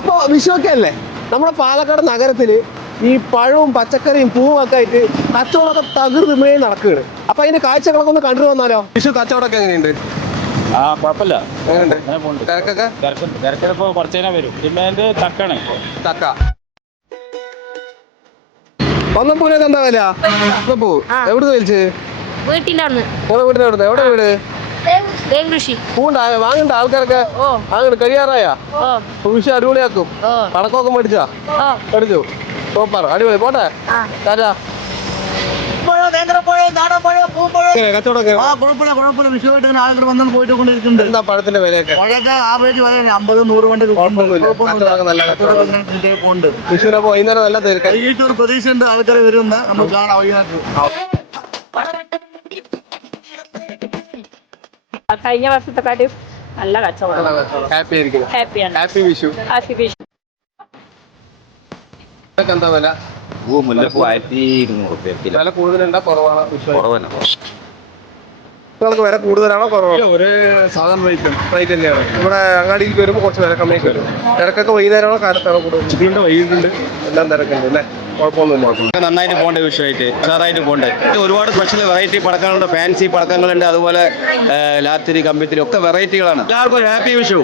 അപ്പോൾ വിഷുവൊക്കെ അല്ലേ നമ്മുടെ പാലക്കാട് നഗരത്തിൽ ഈ പഴവും പച്ചക്കറിയും പൂവും ഒക്കെ ആയിട്ട് കച്ചവടമൊക്കെ തകൃതിമേ നടക്കുകയാണ്. അപ്പൊ അതിന്റെ കാഴ്ചകളൊക്കെ ഒന്ന് കണ്ടു വന്നാലോ? വിഷു കച്ചവടമൊക്കെ എങ്ങനെയുണ്ട്? കുഴപ്പമില്ല, എങ്ങനെയുണ്ട് അങ്ങനെ പോകുന്നുണ്ട്. തിരക്കൊക്കെ? തിരക്കിലിപ്പോ കുറച്ചേനെ വരും. ഡിമാൻഡ് ചക്കാണ്. ചക്ക ഒന്നപ്പൂനൊക്കെ എന്താ വില? ഒന്നപ്പൂ എവിടുന്ന് വലിച്ച്? വീട്ടിലാണ്. നിങ്ങളുടെ വീടിന്റെ അവിടുന്ന്? എവിടെ വീട്? കൃഷി പൂണ്ടായ വാങ്ങണ്ട ആൾക്കാരൊക്കെ വാങ്ങണ്ട കഴിയാറായ വിഷു അടിപൊളിയാക്കും. കണക്കൊക്കെ മേടിച്ചാ? മേടിച്ചു. സൂപ്പർ, അടിപൊളി. പോട്ടെ ചാച്ചാ. എന്താ പഴത്തിന്റെ വിലയൊക്കെ? വിഷുവിനപ്പോ വൈകുന്നേരം നല്ല തിരക്ക്. പ്രതീക്ഷയുണ്ട് ആൾക്കാരെ വരുന്ന നമുക്ക് കാണാം. കഴിഞ്ഞ വർഷത്തെക്കാട്ടി നല്ല കച്ചവടം. ഹാപ്പി ആയിരിക്കും. ഹാപ്പിയാണ്. ഹാപ്പി വിഷു. എന്താ വില? മുല്ലപ്പൂ 1200 വില കൂടുതലുണ്ടോ കുറവാണോ? കുറവാണ്. നിങ്ങൾക്ക് വില കൂടുതലാണോ കുറവാണോ? ഒരു സാധാരണ റേറ്റ് തന്നെയാണ്. ഇവിടെ അങ്ങാടിയിലേക്ക് വരുമ്പോൾ കുറച്ച് വില കമ്മിയൊക്കെ വരും. തിരക്കൊക്കെ വൈകുന്നേരമാണോ കാലത്താണോ കൂടുതൽ? വൈകിട്ടുണ്ട്. എല്ലാം തിരക്കുണ്ട് അല്ലേ? കുഴപ്പമൊന്നുമില്ല. നന്നായിട്ട് പോകേണ്ട വിഷയമായിട്ട് ഉഷാറായിട്ട് പോകണ്ടേ. ഒരുപാട് സ്പെഷ്യൽ വെറൈറ്റി പടക്കങ്ങളുണ്ട്, ഫാൻസി പടക്കങ്ങളുണ്ട്, അതുപോലെ ലാത്തിരി കമ്പിത്തിരി ഒക്കെ വെറൈറ്റികളാണ്. എല്ലാവർക്കും ഹാപ്പി വിഷു.